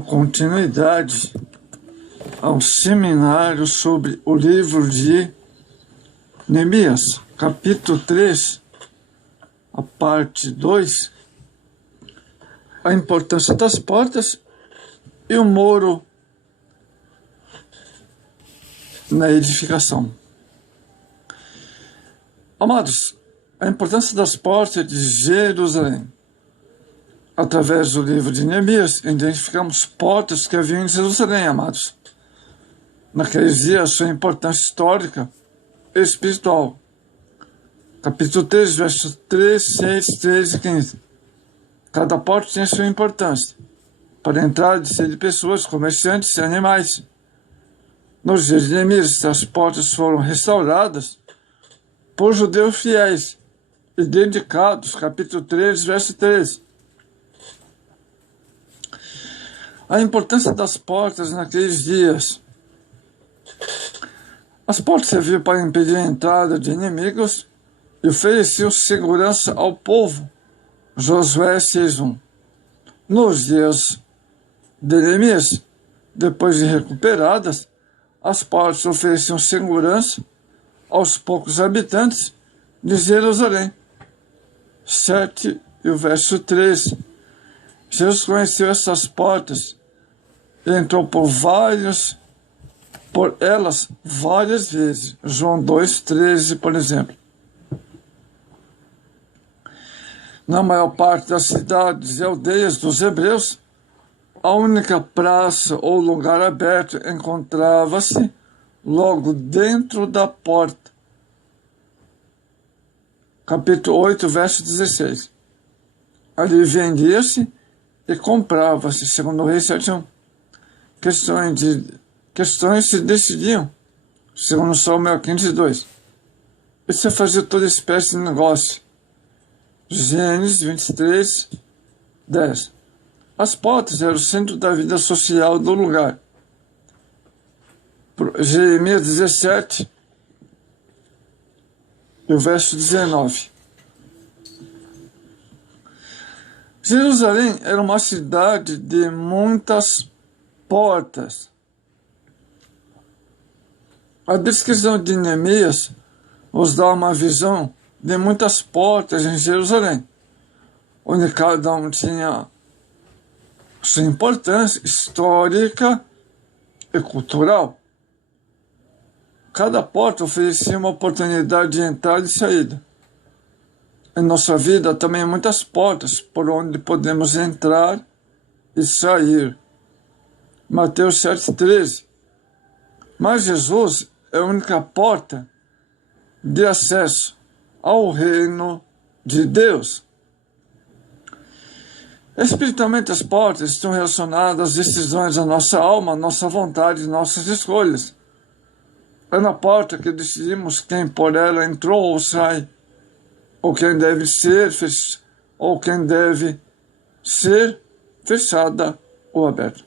continuidade ao seminário sobre o livro de Neemias, capítulo 3, a parte 2, a importância das portas e o muro na edificação. Amados, a importância das portas de Jerusalém. Através do livro de Neemias, identificamos portas que haviam em Jerusalém, amados. Naqueles dias, sua importância histórica e espiritual. Capítulo 3, versos 3, 6, 13 e 15. Cada porta tinha sua importância para a entrada e saída de pessoas, comerciantes e animais. Nos dias de Neemias, as portas foram restauradas por judeus fiéis e dedicados. Capítulo 3, verso 13. A importância das portas naqueles dias. As portas serviam para impedir a entrada de inimigos e ofereciam segurança ao povo. Josué 6:1. Nos dias de Neemias, depois de recuperadas, as portas ofereciam segurança aos poucos habitantes de Jerusalém. 7 e o verso 13. Jesus conheceu essas portas e entrou por elas várias vezes. João 2:13, por exemplo. Na maior parte das cidades e aldeias dos hebreus, a única praça ou lugar aberto encontrava-se logo dentro da porta. Capítulo 8, verso 16. Ali vendia-se e comprava-se, segundo o Rei 7:1. Questões se decidiam, segundo Samuel 15:2. E se fazia toda espécie de negócio. Gênesis 23:10. As portas eram o centro da vida social do lugar. Jeremias 17, e o verso 19. Jerusalém era uma cidade de muitas portas. A descrição de Neemias nos dá uma visão de muitas portas em Jerusalém, onde cada um tinha sua importância histórica e cultural. Cada porta oferecia uma oportunidade de entrada e saída. Em nossa vida também há muitas portas por onde podemos entrar e sair. Mateus 7:13. Mas Jesus é a única porta de acesso ao reino de Deus. Espiritualmente, as portas estão relacionadas às decisões da nossa alma, nossa vontade e nossas escolhas. É na porta que decidimos quem por ela entrou ou sai, ou quem deve ser fechada ou aberta.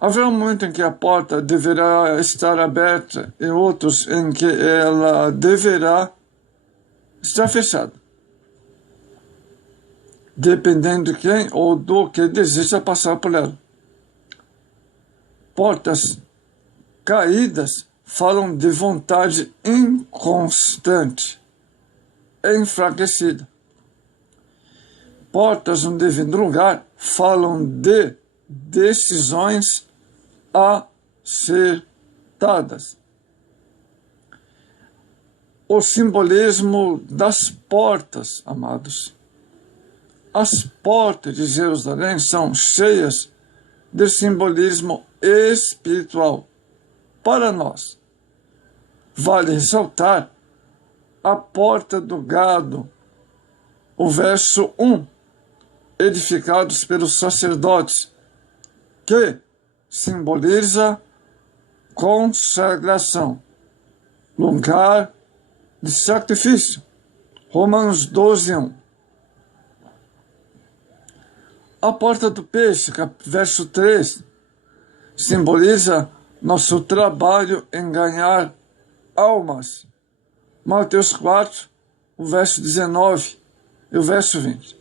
Haverá um momento em que a porta deverá estar aberta e outros em que ela deverá estar fechada, dependendo de quem ou do que deseja passar por ela. Portas caídas falam de vontade inconstante, enfraquecida. Portas no devido lugar falam de decisões acertadas. O simbolismo das portas, amados. As portas de Jerusalém são cheias de simbolismo espiritual para nós. Vale ressaltar a porta do gado, o verso 1, edificados pelos sacerdotes, que simboliza consagração, lugar de sacrifício. Romanos 12:1. A porta do peixe, verso 3, simboliza nosso trabalho em ganhar almas. Mateus 4, o verso 19 e o verso 20.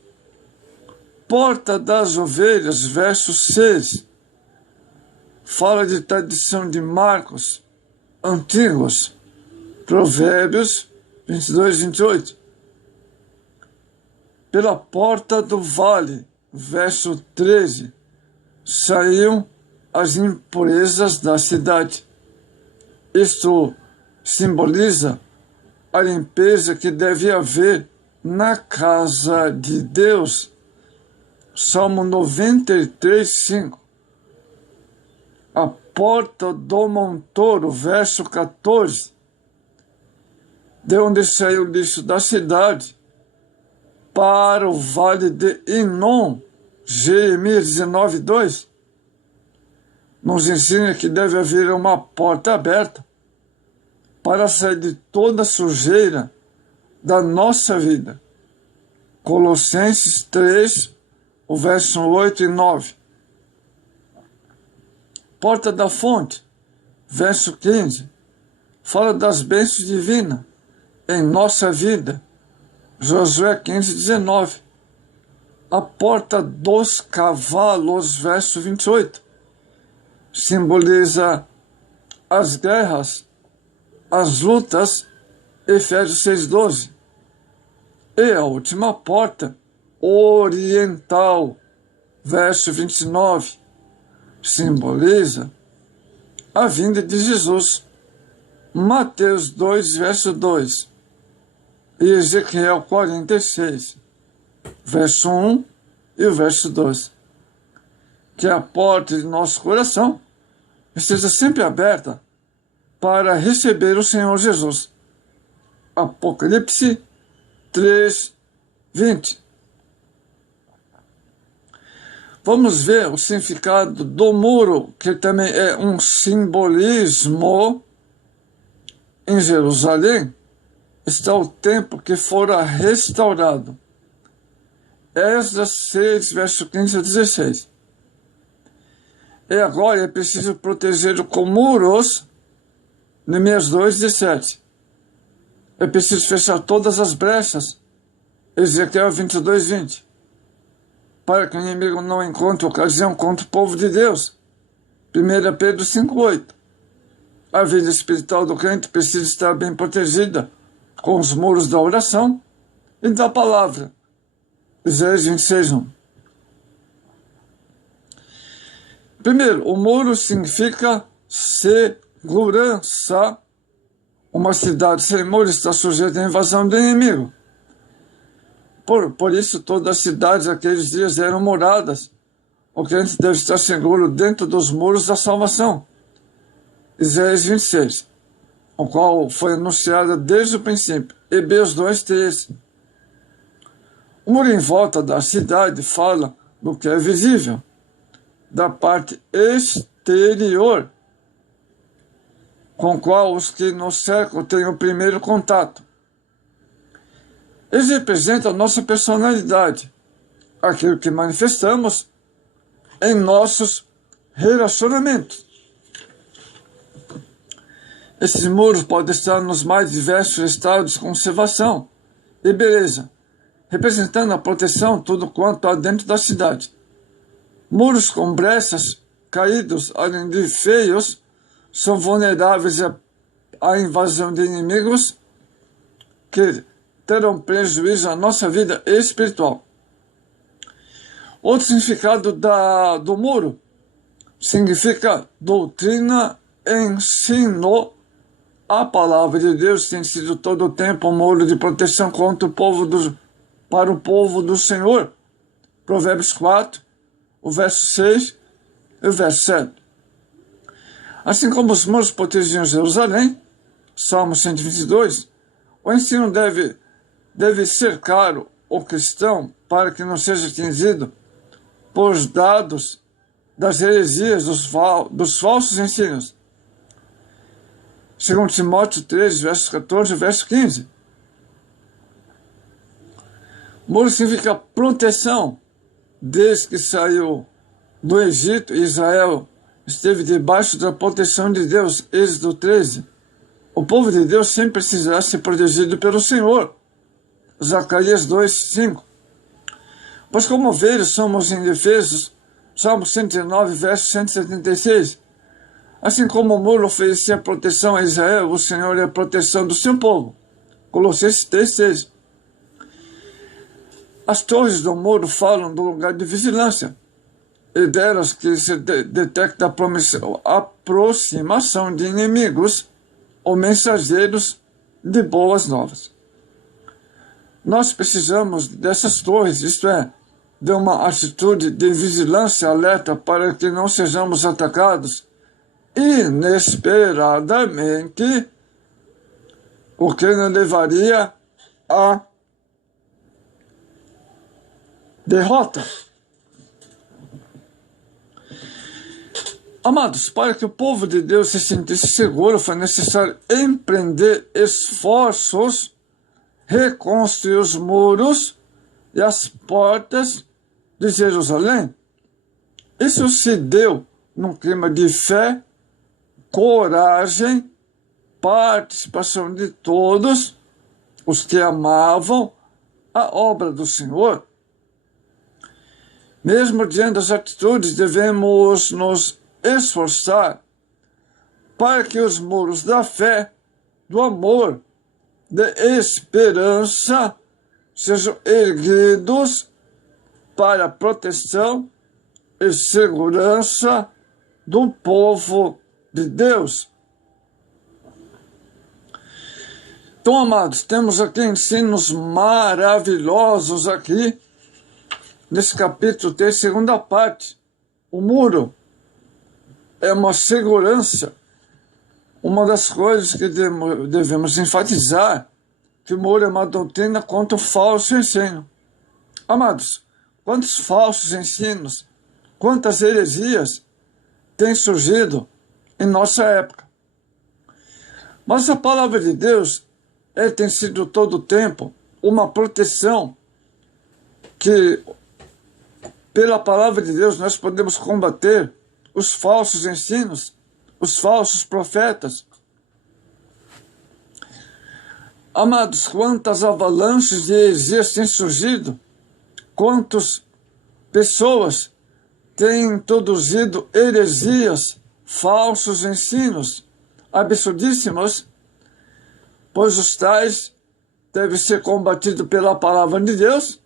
porta das ovelhas, verso 6, fala de tradição de marcos antigos. Provérbios 22, 28. Pela porta do vale, verso 13, saíam as impurezas da cidade. Isto simboliza a limpeza que deve haver na casa de Deus. Salmo 93, 5. A porta do montouro, verso 14, de onde saiu o lixo da cidade, para o vale de Inom, Jeremias 19, 2, nos ensina que deve haver uma porta aberta para sair de toda a sujeira da nossa vida. Colossenses 3, o verso 8 e 9. Porta da fonte, verso 15, fala das bênçãos divinas em nossa vida. Josué 15, 19. A porta dos cavalos, verso 28, simboliza as guerras, as lutas, Efésios 6, 12. E a última porta, oriental, verso 29, simboliza a vinda de Jesus. Mateus 2, verso 2. E Ezequiel 46, verso 1 e o verso 2. Que a porta de nosso coração esteja sempre aberta para receber o Senhor Jesus. Apocalipse 3, 20. Vamos ver o significado do muro, que também é um simbolismo. Em Jerusalém está o templo que fora restaurado. Esdras 6, verso 15 a 16. E agora é preciso protegê-lo com muros, Neemias 2, 17. É preciso fechar todas as brechas, Ezequiel 22, 20. Para que o inimigo não encontre ocasião contra o povo de Deus, 1 Pedro 5, 8. A vida espiritual do crente precisa estar bem protegida com os muros da oração e da palavra. Isaías 26, 1. Primeiro, o muro significa segurança. Uma cidade sem muro está sujeita à invasão do inimigo. Por isso, todas as cidades naqueles dias eram muradas. O crente deve estar seguro dentro dos muros da salvação. Isaías 26, o qual foi anunciado desde o princípio. Hebreus 2, 13. O muro em volta da cidade fala do que é visível, da parte exterior, com o qual os que nos cercam têm o primeiro contato. Eles representam a nossa personalidade, aquilo que manifestamos em nossos relacionamentos. Esses muros podem estar nos mais diversos estados de conservação e beleza, representando a proteção tudo quanto há dentro da cidade. Muros com brechas, caídos, além de feios, são vulneráveis à invasão de inimigos que terão prejuízo à nossa vida espiritual. Outro significado do muro significa doutrina, ensino. A palavra de Deus tem sido todo o tempo um muro de proteção para o povo do Senhor. Provérbios 4, o verso 6 e o verso 7. Assim como os muros protegiam Jerusalém, Salmo 122, o ensino deve cercar o cristão para que não seja atingido por dados das heresias, dos falsos ensinos. Segundo Timóteo 3, verso 14 e verso 15. Muro significa proteção. Desde que saiu do Egito, Israel esteve debaixo da proteção de Deus. Êxodo 13. O povo de Deus sempre precisará ser protegido pelo Senhor. Zacarias 2, 5. Pois como ovelhas somos indefesos, Salmo 109, verso 176. Assim como o muro oferecia proteção a Israel, o Senhor é a proteção do seu povo. Colossenses 3,6. As torres do muro falam do lugar de vigilância, e delas que se detecta a aproximação de inimigos ou mensageiros de boas novas. Nós precisamos dessas torres, isto é, de uma atitude de vigilância alerta para que não sejamos atacados inesperadamente, o que nos levaria à derrota. Amados, para que o povo de Deus se sentisse seguro, foi necessário empreender esforços, reconstruir os muros e as portas de Jerusalém. Isso se deu num clima de fé, coragem, participação de todos os que amavam a obra do Senhor. Mesmo diante das atitudes, devemos nos esforçar para que os muros da fé, do amor, da esperança sejam erguidos para a proteção e segurança do povo de Deus. Então, amados, temos aqui ensinos maravilhosos aqui, nesse capítulo tem a segunda parte. O muro é uma segurança. Uma das coisas que devemos enfatizar, que o muro é uma doutrina contra o falso ensino. Amados, quantos falsos ensinos, quantas heresias têm surgido em nossa época. Mas a palavra de Deus tem sido todo o tempo uma proteção que, pela palavra de Deus, nós podemos combater os falsos ensinos, os falsos profetas. Amados, quantas avalanches de heresias têm surgido, quantas pessoas têm introduzido heresias, falsos ensinos, absurdíssimos, pois os tais devem ser combatidos pela palavra de Deus.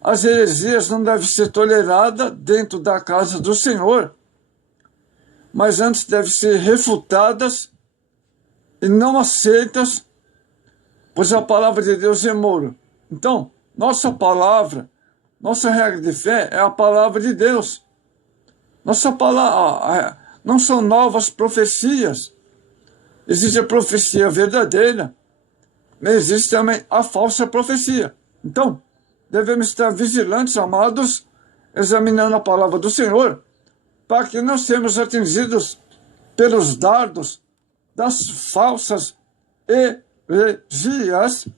As heresias não devem ser toleradas dentro da casa do Senhor, mas antes devem ser refutadas e não aceitas, pois a palavra de Deus é muro. Então, nossa palavra, nossa regra de fé é a palavra de Deus. Nossa palavra não são novas profecias. Existe a profecia verdadeira, mas existe também a falsa profecia. Então, devemos estar vigilantes, amados, examinando a palavra do Senhor, para que não sejamos atingidos pelos dardos das falsas heresias.